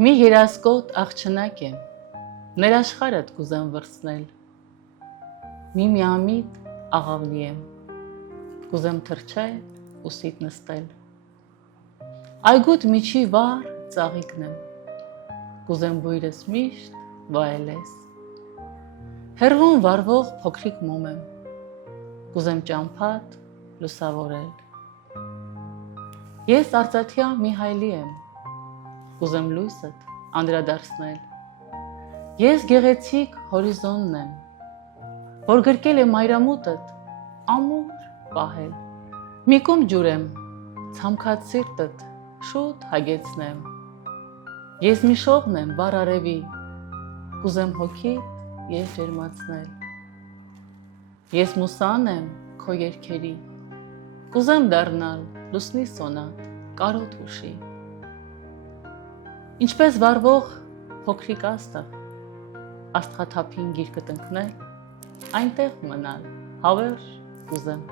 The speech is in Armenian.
Մի երասկոտ աղջնակ եմ, ներաշխարհդ կուզեմ վրցնել, մի միամիտ աղավնի եմ, կուզեմ թռչել ու սիտ նստել, այգուտ միջի վառ ծաղիկն եմ, կուզեմ բույրս միշտ վայելես, հեռվում վառվող փոքրիկ մոմ եմ, կուզեմ ճամփատ լուսավորել, ես արծաթյա մի հայլի եմ, կուզեմ լույսդ անդրադարձնել, ես գեղեցիկ հորիզոնն եմ, որ գրկել է մայրամուտդ ամուր պահել, մի կում ջուր եմ, ցամքած սիրտդ շուտ հագեցնեմ, ես մի շողն եմ վառ արևի, կուզեմ հոգիդ ես ջերմացնել, ես մուսան եմ քո երգերի, կուզեմ դառնալ լուսնի սոնատ կարոտ հուշի, ինչպես վառվող փոքրիկ աստղ, աստղաթափին գիրկդ ընկնել, այնտեղ մնալ հավերժ կուզեմ։